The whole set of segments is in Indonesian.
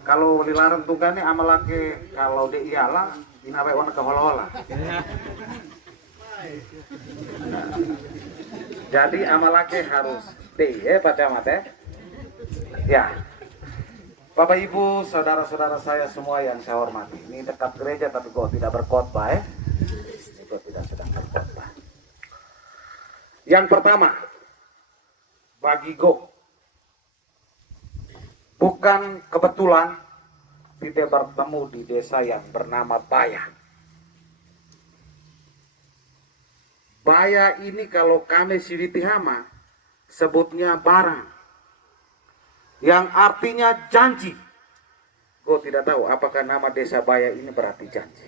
Kalau lilaran tugane amalake kalau de iyalah inawe wana kaholola. Jadi amalake harus de baca mate. Ya. Bapak Ibu, saudara-saudara saya semua yang saya hormati. Ini dekat gereja tapi kok tidak berkhotbah ya. Kok tidak sedang berkhotbah. Yang pertama, bagi Go, bukan kebetulan kita bertemu di desa yang bernama Baya. Baya ini kalau kami Siditihama sebutnya barang, yang artinya janji. Gue tidak tahu apakah nama desa Baya ini berarti janji.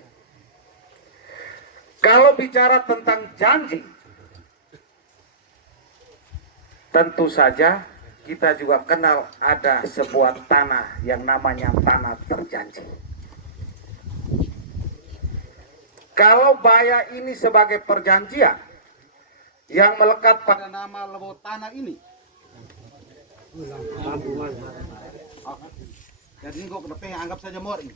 Kalau bicara tentang janji, tentu saja kita juga kenal ada sebuah tanah yang namanya tanah terjanji. Kalau Baya ini sebagai perjanjian yang melekat pada nama lebo tanah ini. Jadi kok kenapa anggap saja mori.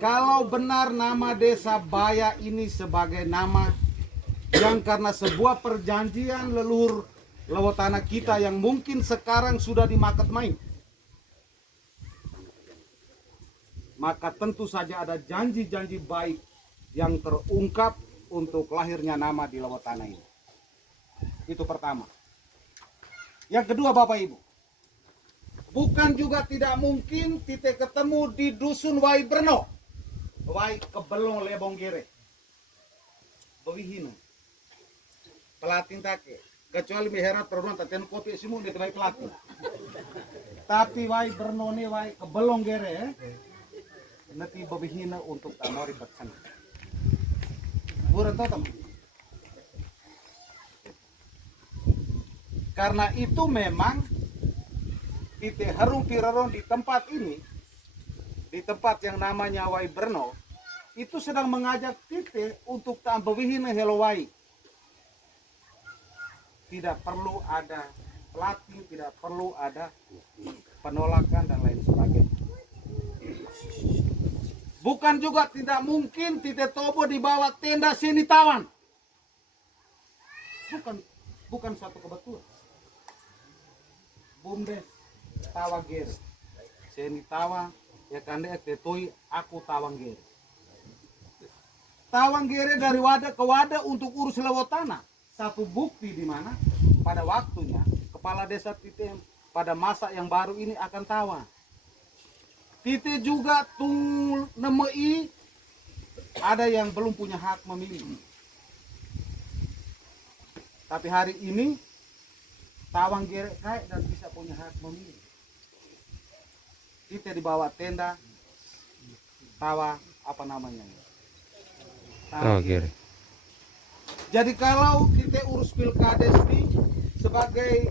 Kalau benar nama desa Baya ini sebagai nama yang karena sebuah perjanjian leluhur lewat tanah kita yang mungkin sekarang sudah dimaket main, maka tentu saja ada janji-janji baik yang terungkap untuk lahirnya nama di lewat tanah ini. Itu pertama. Yang kedua Bapak Ibu, bukan juga tidak mungkin kita ketemu di dusun Wai Berno, Wai Kebelong Lebong Gere, Bewihina, Pelatin take, kecuali miherat perempuan tatian kopi semua di tempat Pelatin. Tapi Wai Berno ini Wai Kebelong Gere, nanti Bewihina untuk tamori bersama. Bukan tahu teman. Karena itu memang kita harung piraron di tempat ini, di tempat yang namanya Wai Berno, itu sedang mengajak kita untuk tambahina helowai. Tidak perlu ada pelatih, tidak perlu ada penolakan dan lain sebagainya. Bukan juga tidak mungkin Tite Tobo dibawa tenda Senitawan. Bukan suatu kebetulan. Bumdes tawa gere. Senitawa ya kande tetoi aku tawang gere. Tawang gere dari wadah ke wadah untuk urus lewat tanah. Satu bukti di mana pada waktunya kepala desa Tite pada masa yang baru ini akan tawa. Tite juga tung nemei ada yang belum punya hak memilih. Tapi hari ini tawang gere kayak dan bisa punya hak memilih. Tite dibawa tenda tawa apa namanya? Tawa gere. Jadi kalau kita urus pilkades ini sebagai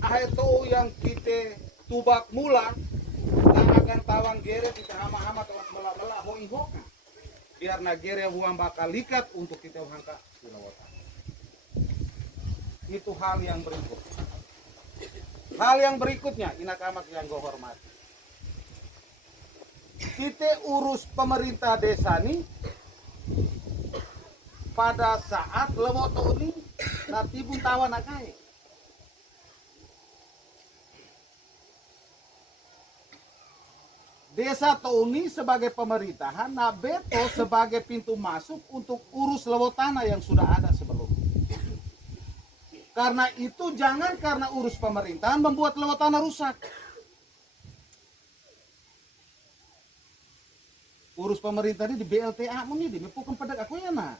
AHTO yang kita tubak mula akan tawang gere kita hama-hama telah mela-mela hoi-hoka biar na gere huang bakal likat untuk kita hangka silawatan. Itu hal yang berikut. Hal yang berikutnya inakamak yang gue hormati, kita urus pemerintah desa ini pada saat lewoto ini nanti pun tawa nakai. Desa Toni sebagai pemerintahan, nah Beto sebagai pintu masuk untuk urus lewat tanah yang sudah ada sebelumnya. Karena itu jangan karena urus pemerintahan membuat lewat tanah rusak. Urus pemerintah ini di BLTA ini di mepukan pada aku ya nak.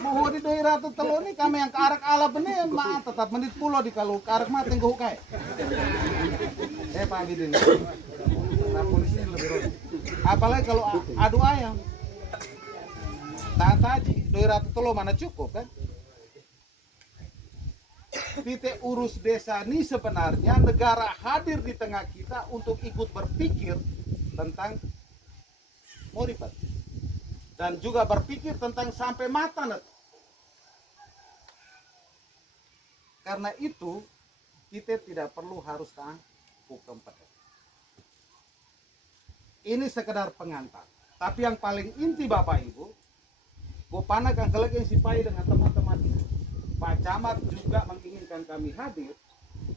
Mau di daerah tu telo ni kami yang karak ala benih mah tetap menit pulau di kalau karak mah tenggo kai. Pak Bidin. Nah polisi lebih roh. Apalagi kalau adu ayam. Tadi daerah tu telo mana cukup kan? Kita urus desa ini sebenarnya negara hadir di tengah kita untuk ikut berpikir tentang mau ripat. Dan juga berpikir tentang sampai mata net. Karena itu kita tidak perlu harus tahu hukum pada. Ini sekedar pengantar. Tapi yang paling inti Bapak Ibu, Bopana kan kelegen sipai dengan teman-teman Pak Camat juga menginginkan kami hadir.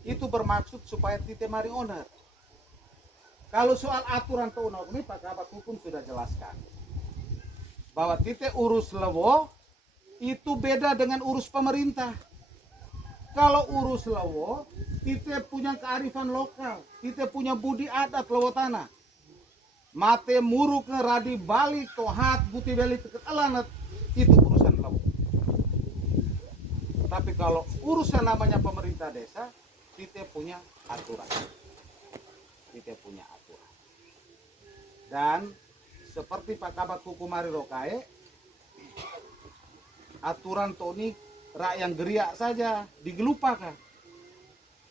Itu bermaksud supaya kita mari owner. Kalau soal aturan tahunan ini Pak Kabat Hukum sudah jelaskan. Bahwa kita urus lewo itu beda dengan urus pemerintah. Kalau urus lewo, kita punya kearifan lokal. Kita punya budi adat lewo tanah. Mate muruk ngeradi balik tohat buti beli teketalanat itu urusan lewo. Tapi kalau urusan namanya pemerintah desa, kita punya aturan. Kita punya aturan. Dan seperti Pak Kabat Hukum Mari Rokae, aturan tonik rak yang geriak saja digelupakan.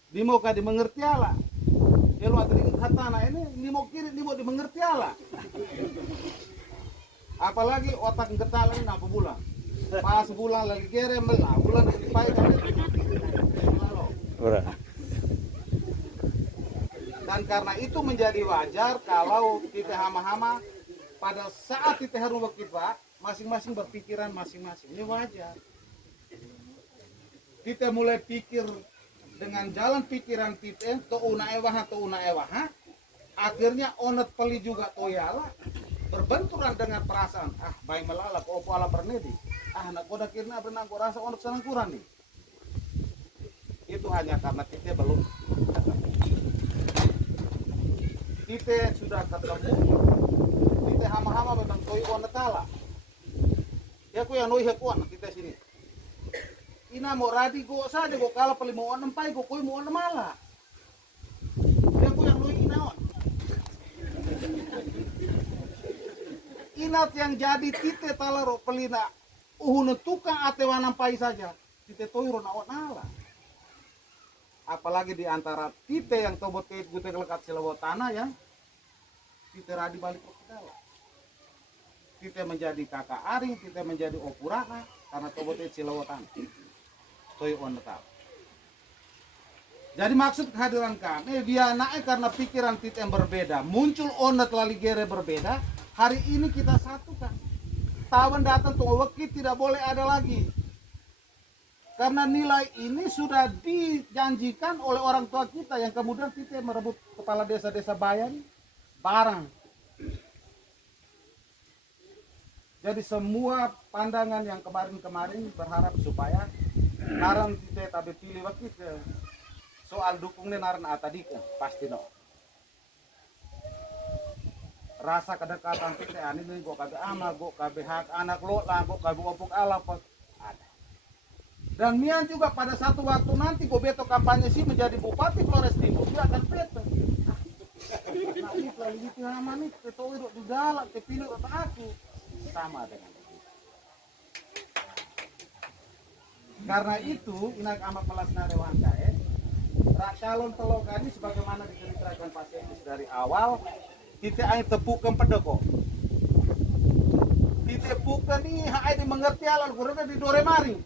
Dimoka dimengerti ala. Kalau ada hatana ini mau kiri, mau dimengerti ala. Apalagi otak getalan apa bulan. Pas bulan lagi kere melah, bulan lagi pai kan. Dan karena itu menjadi wajar kalau kita hama-hama pada saat kita harus berkibar, masing-masing berpikiran masing-masing. Ini wajar. Kita mulai pikir dengan jalan pikiran kita, to una ewaha, akhirnya onet peli juga toyala, berbenturan dengan perasaan. Ah, baik melala, kau ala pernedi. Ah, nak koda kirna berenang, kau rasa onet senang kurang nih. Itu hanya karena kita belum ketemu. Kita sudah ketemu, kita hama-hama tentang toy onet ala. Ya ku yang noi hekuan kita sini. Ina mau radi go saja go kala pali mau nempai go koi mau nemala. Ya ku yang noi inaon. Inat yang jadi tite talaro pelina uhun tukang atewa nampai saja. Tite toiro na nala. Apalagi di antara tite yang tobot keit gute kelekat silawo tanah ya. Tite radi balik ke dalam. Tite menjadi kakak aring, tite menjadi opuraka karena tobot keit silawo tanah. Toy on tetap. Jadi maksud kehadiran kami dia naik karena pikiran kita yang berbeda, muncul onet laligere berbeda. Hari ini kita satukan. Tahun datang tuh wakil tidak boleh ada lagi. Karena nilai ini sudah dijanjikan oleh orang tua kita yang kemudian kita merebut kepala desa-desa bayan barang. Jadi semua pandangan yang kemarin-kemarin berharap supaya naran kita tapi pilih waktu ke soal dukungnya naran atadika pasti no. Rasa kedekatan kita ini gua kabe ama, gua kabe hak anak lo lah, gua kabe opuk ala ada. Dan Mian juga pada satu waktu nanti gua beto kampanye sih menjadi Bupati Flores Timur dia akan beto. Nah ini kalau gitu nama nih ketoi di dalam kepilih aku sama dengan. Karena itu inak amat melasna dewan kae calon telokani sebagaimana diceritakan Pak Sekis dari awal kita ayo tepukan pedeko kita tepukan nih hai dimengerti alan kurang di dore mari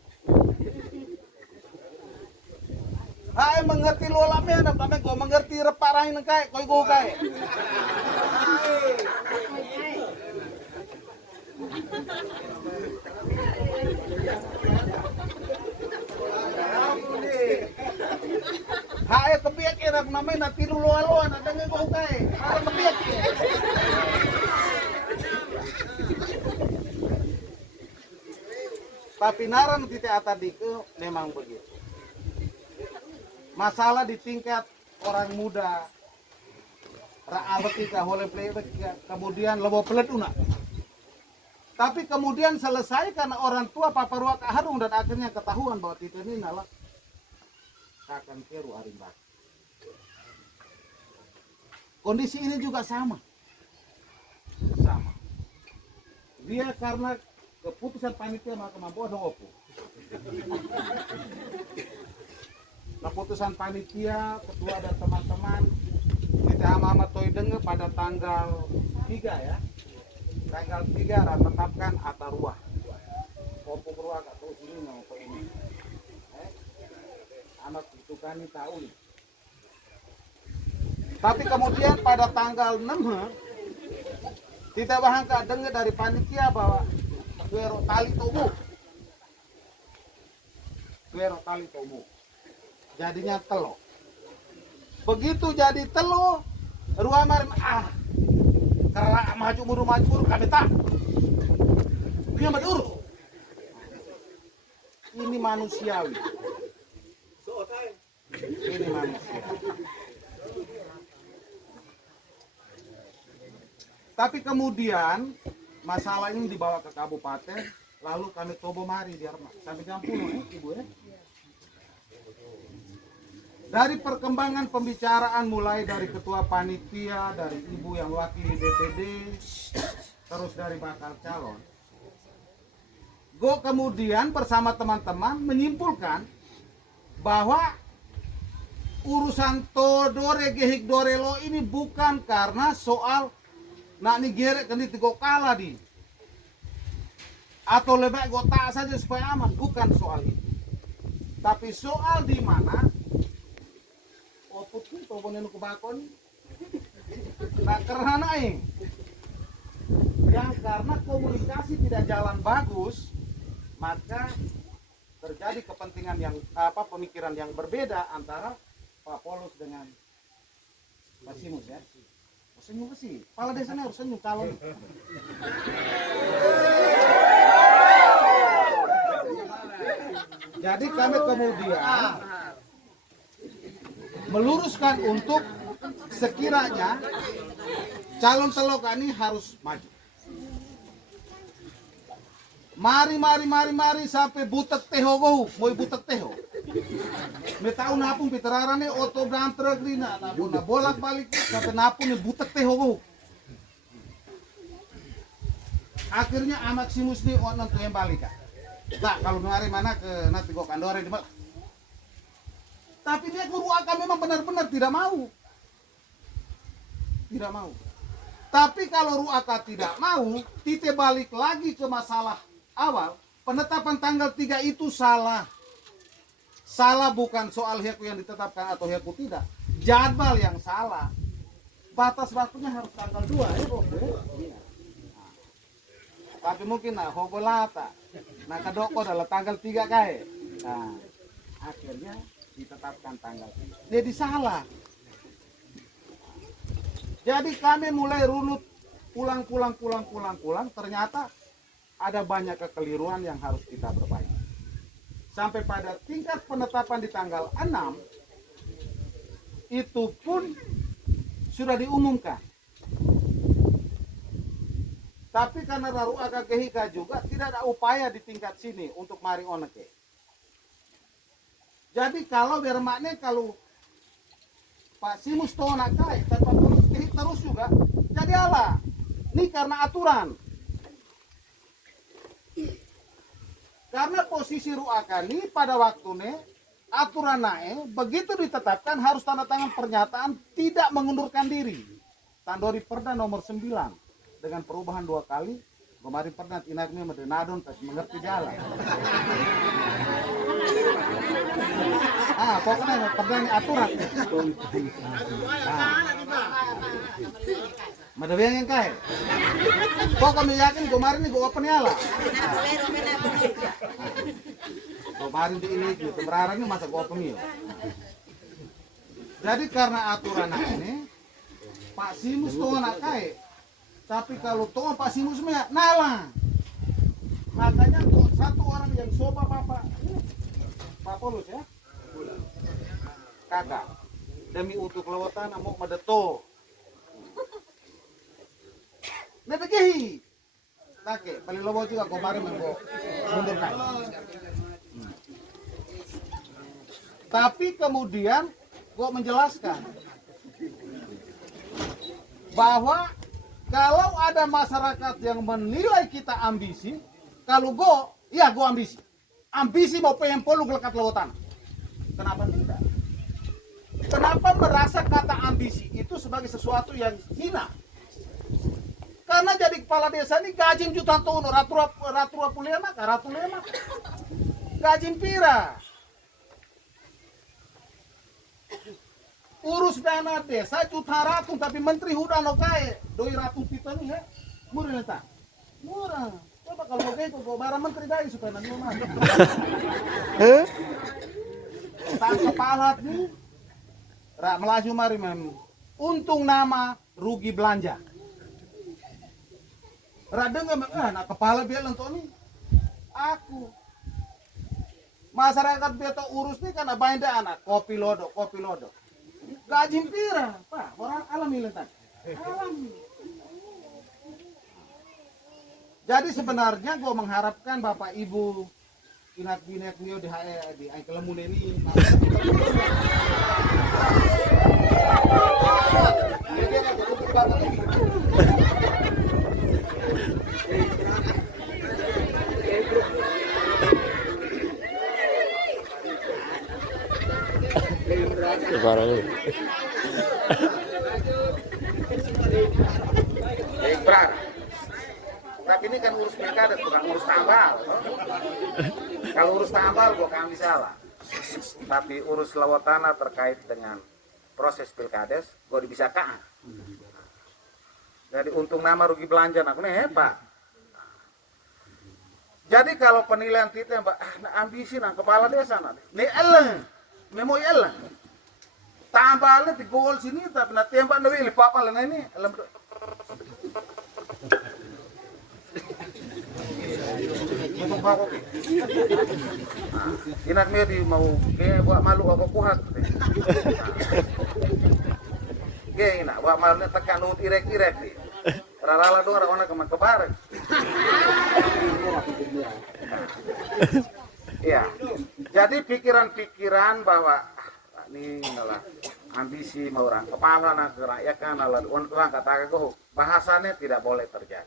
hai mengerti lola mena tapi kau mengerti reparain kae koi go kae Hae kepiak enak namanya nanti lu loa-loa ada ngego kae. Ada kepiak. Tapi naran titik atadike memang begitu. Masalah di tingkat orang muda ra'abetika hole plebeka kemudian lebo peleduna. Tapi kemudian selesai karena orang tua paparua kaharung dan akhirnya ketahuan bahwa titik ini adalah akan keru arimbat. Kondisi ini juga sama. Dia karena keputusan panitia maka mampu ada opo. Keputusan panitia, ketua dan teman-teman kita ama-ama toy dengar pada tanggal 3 ya. tanggal 3 tetapkan Atarua. Kompok ruah gak tahu sini mau apa ini. Anak itu kan tahu nih. Tapi kemudian pada tanggal 6 kita bahkan dengar dari panitia bahwa Tuero tali tomo. Jadinya telo. Begitu jadi telo, ruang marim karena maju muru kami tak. Dia berurus. Ini manusiawi. Ini manusia. Tapi kemudian masalah ini dibawa ke kabupaten, lalu kami coba mari di Arma. Sampai jam 10 Ibu ya. Dari perkembangan pembicaraan mulai dari ketua panitia, dari ibu yang wakili DPD, terus dari bakal calon. Go kemudian bersama teman-teman menyimpulkan bahwa urusan Todore Gehik Dorelo ini bukan karena soal nak ni gerek kendi tigo kalah di atau lebih go tak saja supaya aman, bukan soal itu. Tapi soal di mana oput to bonen ko bakon tak karena naing yang karena komunikasi tidak jalan bagus, maka terjadi kepentingan yang pemikiran yang berbeda antara Pak Polus dengan Pak Simus ya. Senyum sih, kepala desanya harus senyum calon. Jadi kami kemudian meluruskan untuk sekiranya calon Teloka ini harus maju. Mari sampai butek teho gohu, mau butek teho. Me tahu napung pitararane oto brantrek rina, napung na bolak-balik sampai napung ni butek teho gohu. Akhirnya Maximus ni onon tuh yang balik kan. Tak kalau hari mana ke nanti gua kandore di mana. Tapi dia guru akan memang benar-benar tidak mau. Tidak mau. Tapi kalau Ruaka tidak mau, kita balik lagi ke masalah awal. Penetapan tanggal 3 itu salah. Salah bukan soal Heku yang ditetapkan atau Heku tidak. Jadwal yang salah. Batas waktunya harus tanggal 2 ya Bok. Tapi mungkin hogolata. Nah kadoko adalah tanggal 3 kae. Nah, akhirnya ditetapkan tanggal 3. Jadi salah. Jadi kami mulai runut pulang. Ternyata ada banyak kekeliruan yang harus kita perbaiki. Sampai pada tingkat penetapan di tanggal 6 itu pun sudah diumumkan. Tapi karena Ruaka Gehika juga tidak ada upaya di tingkat sini untuk mari oneke. Jadi kalau bermakna kalau Pak Simus Tona kai tanpa terus juga jadi Allah. Ini karena aturan. Karena posisi Ruaka ini pada waktunya aturan naik begitu ditetapkan harus tanda tangan pernyataan tidak mengundurkan diri. Tandori Perda nomor 9 dengan perubahan 2 kali. Kemarin pernah inaknya medenadon tak mengerti jalan. Pokoknya pernah aturan. Madawiyang yang kaya. Kok kami yakin kemarin nih gue open nyala. Kemarin di ini gitu, berarangnya masa gue open ya. Jadi karena aturan ini, Pak Simus tuh anak kaya. Tapi kalau tuh Pak Simus mah nalang. Makanya tuh satu orang yang soba Pak Polus ya. Kakak. Demi untuk lewatan mau medeto. Netegehi. Nake, paling lobo juga kemarin mengko mundur kan. Tapi kemudian gua menjelaskan bahwa kalau ada masyarakat yang menilai kita ambisi, kalau gua ambisi. Ambisi mau pempol lu lekat lewatan. Kenapa tidak? Kenapa merasa kata ambisi itu sebagai sesuatu yang hina? Karena jadi kepala desa ini gaji jutaan tahun, ratu lemak. Gaji pira. Urus dana desa juta ratu, tapi menteri udah no kae. Doi ratu kita nih ya. Murah tak? Murah. Coba kalau mau kayak kok barang menteri dari supaya nanti mana. Tang kepala nih. Melaju mari mem. Untung nama rugi belanja. Dengar nak kepala bilang tuh nih. Aku. Masyarakat beto urus nih karena banyak anak kopi lodo. Gaji pira, Pak. Orang alami letak. Alami. Jadi sebenarnya gue mengharapkan Bapak Ibu inat binet nio di Kelemun ini. Tapi ini kan urus pilkada, bukan urus tambal. Kalau urus tambal, gue kami salah. Tapi urus lawatana terkait dengan proses pilkades, gue dibisakaan. Jadi untung nama rugi belanja, aku nih Pak. Jadi kalau penilaian kita, Mbak, ambisi nang kepala desa nanti. Nih eleng, memo eleng. Tambalnya di gol sini, tapi nanti tembak nabi lipat apa ini eleng. Inak me di mau buat malu apa kuhat. Nak buat malu tekan ut irek nih. Rarala dong orang keman kebareng. Iya. Jadi pikiran-pikiran bahwa ini adalah ambisi mau orang kepala nak kerakyatan adalah orang katakan bahasanya tidak boleh terjadi.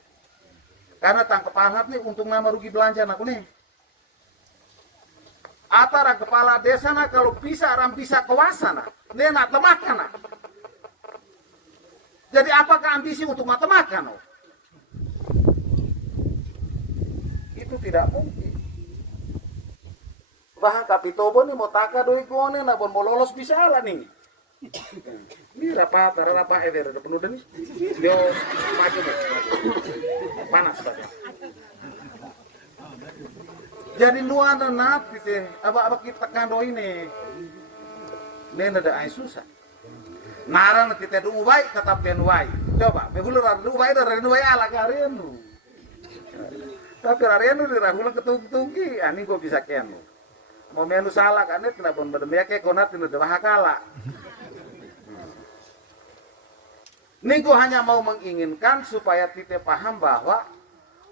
Karena tang kepala nih untuk nama rugi belanja aku nih. Atara kepala desa nak kalau bisa kuasa nak, dia nak temakan nak. Jadi apakah ambisi untuk matemakan? Itu tidak mungkin. Bahkan Kapitobo nih mau taka doi kone nak mau lolos bisa lah nih. Ini rapa ada penuh dan dia maju deh. Panas saja. Jadi nuana napi teh apa kita kando ini. Nena ada susah. Naran kita do ubai tetap ben ubai. Coba behulu do ubai dari ubai ala karenu. Tapi karenu di rahula ketung-tungki, ani gua bisa kenu. Mau melu salah kan itu kenapa berdemia kayak konat itu udah mahakala. Ini gue hanya mau menginginkan supaya kita paham bahwa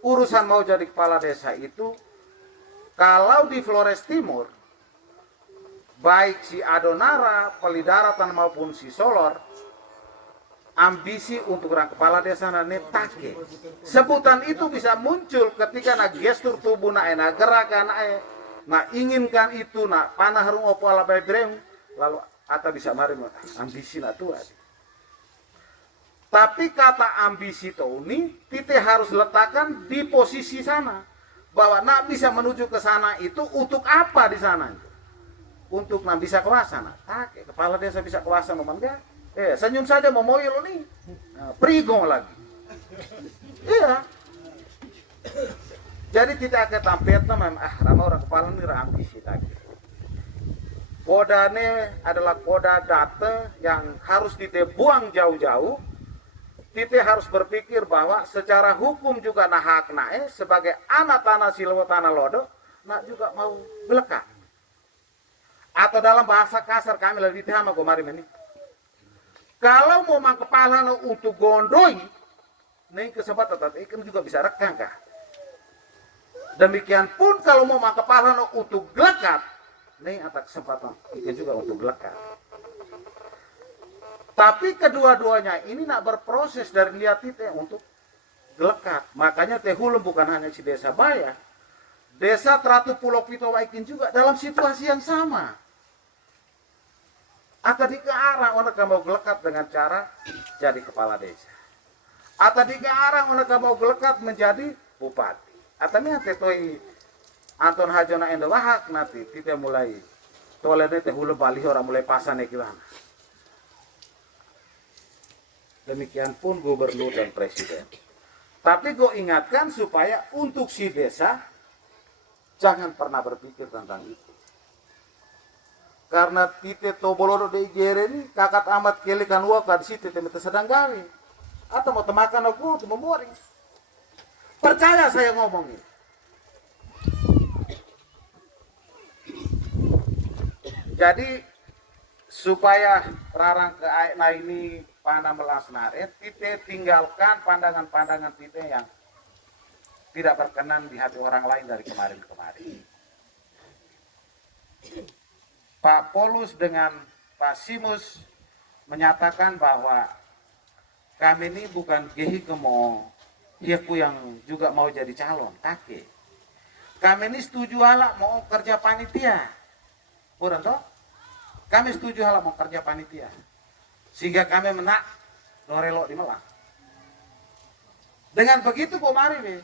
urusan mau jadi kepala desa itu kalau di Flores Timur baik si Adonara, Pelidaratan maupun si Solor ambisi untuk orang kepala desa nane take. Sebutan itu bisa muncul ketika na gestur tubuh na gerakan na inginkan itu na panah harung opo ala babreng lalu ata bisa mari ambisi na tua. Tapi kata ambisi itu ini kita harus letakkan di posisi sana bahwa nak bisa menuju ke sana itu untuk apa di sana? Untuk nak bisa kuasa nak. Kepala desa bisa kuasa nomor enggak? Senyum saja mau moil nih. Prigo lagi. Iya. Jadi kita akan tampil memang ramah orang kepala ini ambisi tadi. Kodane adalah koda data yang harus dibuang jauh-jauh. Kita harus berpikir bahwa secara hukum juga nah hak nae sebagai anak tanah silawa tanah lodo nak juga mau belekat. Atau dalam bahasa kasar kami lebih sama kemarin ini. Kalau mau mang kepala untuk gondoi, nih kesempatan ikan juga bisa rekang kah? Demikian pun kalau mau mang kepala untuk gelekat, nih ada kesempatan ikan juga untuk gelekat. Tapi kedua-duanya ini nak berproses dari lihat itu untuk gelekat. Makanya Tehulum bukan hanya si desa Baya. Desa Tratu Pulau Pito Waikin juga dalam situasi yang sama. Akan ke arah orang mau gelekat dengan cara jadi kepala desa. Atau di arah mereka mau gelekat menjadi bupati. Atau nih tetoi Anton Hajona endo wahak nanti kita mulai toiletnya teh hulu bali orang mulai pasane gimana. Demikian pun gubernur dan presiden. Tapi gue ingatkan supaya untuk si desa jangan pernah berpikir tentang itu. Karena tite tobolodo de igere ini kakat amat kele kan waka di situ temete sedang gawe. Atau mau temakan aku mau memori. Percaya saya ngomongin. Jadi supaya rarang ke air ini pandang melasnaret, kita tinggalkan pandangan-pandangan kita yang tidak berkenan di hati orang lain dari kemarin-kemarin. Pak Polus dengan Pak Simus menyatakan bahwa kami ini bukan gehi kemo hiaku yang juga mau jadi calon, kakek. Kami ini setuju ala mau kerja panitia. Bukan toh? Kami setuju hal mau kerja panitia. Sehingga kami menak dorelok di Melang. Dengan begitu komari nih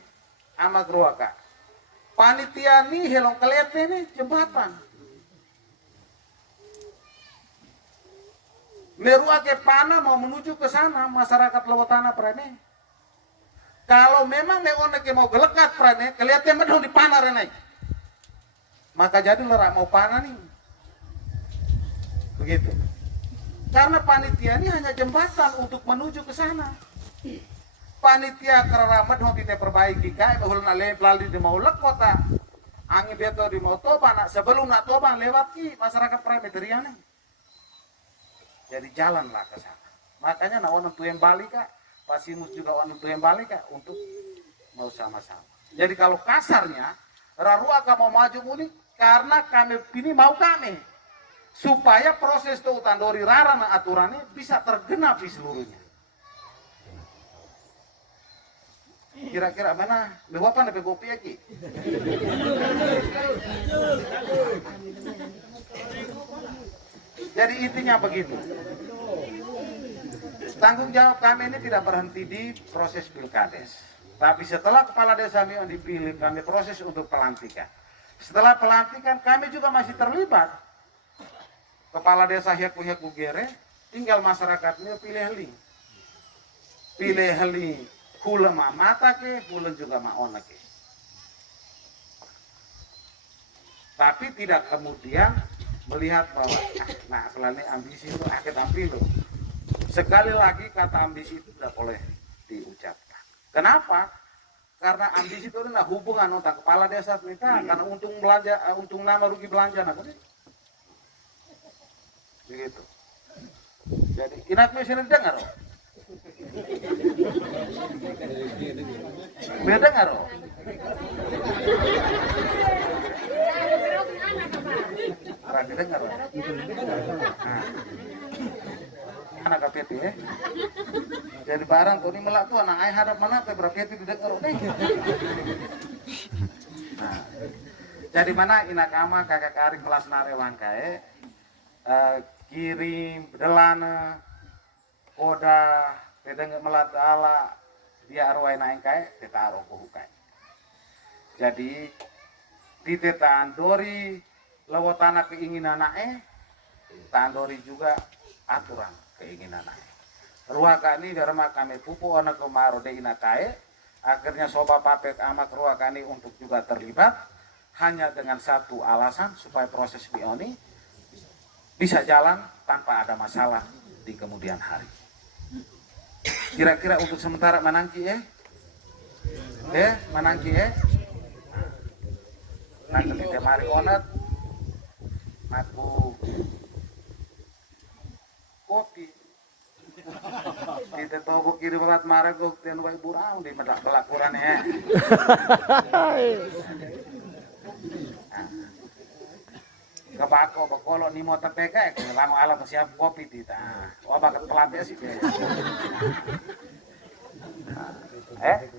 ama Gruaka. Panitia nih helong kelete nih jembatan. Meruake pana mau menuju ke sana masyarakat Lewotana prane. Kalau memang neone ke mau gelekat prane, kelihatan menang di pana rene. Maka jadi lerak mau pana nih. Begitu. Karena panitia ini hanya jembatan untuk menuju ke sana. Panitia keraramat mau kita perbaiki kai bahwa nale pelali di mau lek kota. Angin beto di mau toba nak sebelum nak toba lewat ki masyarakat perimeterian. Jadi jalanlah ke sana. Makanya nak orang tuh yang balik kak, Pak Simus juga orang tuh yang balik kak untuk mau sama-sama. Jadi kalau kasarnya Rarua mau maju muni karena kami ini mau kami. Supaya proses itu tandori rarana aturannya bisa tergenap di seluruhnya. Kira-kira mana? Bewapan lebih kopi lagi. Jadi intinya begitu. Tanggung jawab kami ini tidak berhenti di proses pilkades. Tapi setelah kepala desa kami dipilih, kami proses untuk pelantikan. Setelah pelantikan kami juga masih terlibat. Kepala desa heku gere, tinggal masyarakatnya pilih heli, kula ma mata ke, kula juga ma ona ke. Tapi tidak kemudian melihat bahwa nah selain ambisi itu akhir ambil. Sekali lagi kata ambisi itu tidak boleh diucapkan. Kenapa? Karena ambisi itu adalah hubungan otak kepala desa kita karena untung belanja, untung nama rugi belanja nah begitu. Jadi inak mesin dengar oh? Beda nggak oh? Rani dengar oh? Nah. Anak KPT ya. Jadi barang kau ini melak tuh anak ayah hadap mana berapa itu didengar oh? Nah. Jadi mana inak ama kakak karing melas narewang kae kirim bedelana koda pedeng melat ala dia arwah naik kae kita aroh hukai. Jadi di tandori lewatana keinginan tandori juga aturan keinginan ruaka ini karena kami pupu anak kemaro de inakae akhirnya soba papet amat ruaka ini untuk juga terlibat hanya dengan satu alasan supaya proses bioni bisa jalan tanpa ada masalah di kemudian hari. Kira-kira untuk sementara manangki manangki nah ketika mari onat aku kopi kita tahu kirim berat mare kok ten wai burang di medak pelakuran ya. Kebako bakolo ni mo tepeke lama ala siap kopi tita. Oh bakat pelatih sih dia.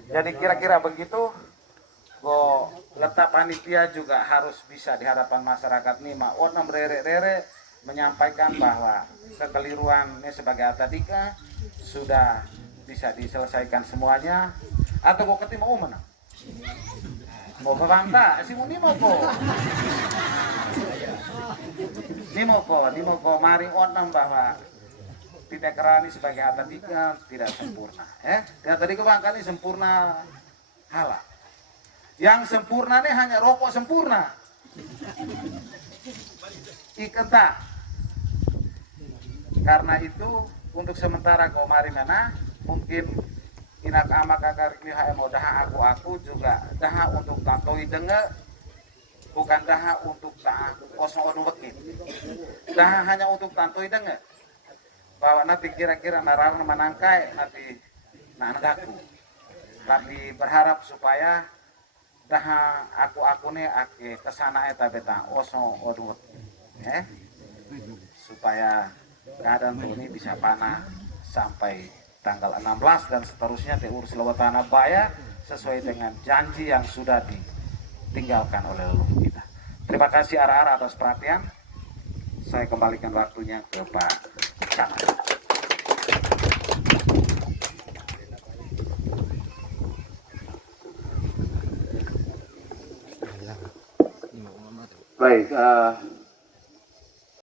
Jadi kira-kira begitu. Go letak panitia juga harus bisa di hadapan masyarakat nih mak onam rere menyampaikan bahwa kekeliruan ini sebagai atadika sudah bisa diselesaikan semuanya, atau kau ketemu mau mana? Mau berbangga, si mau ni mau ko mari onam bahwa tidak kerani sebagai atletika tidak sempurna. Dan tadi kau bangka ini sempurna halal. Yang sempurna ini hanya rokok sempurna. Ikan tak. Karena itu untuk sementara kau mari mana mungkin inak ama kakak lihat mau daha aku juga daha untuk tantoi denge, bukan daha untuk daha kosong onu bekin. Daha hanya untuk tantoi denge. Bahwa nanti kira-kira narang menangkai nanti nanggaku. Tapi berharap supaya daha aku nih ake kesana eta beta kosong onu bekin. Supaya keadaan ini bisa panah sampai tanggal 16 dan seterusnya diurus lewat tanah baya sesuai dengan janji yang sudah ditinggalkan oleh leluhur kita. Terima kasih arah-arah atas perhatian. Saya kembalikan waktunya ke Pak Camat. Baik,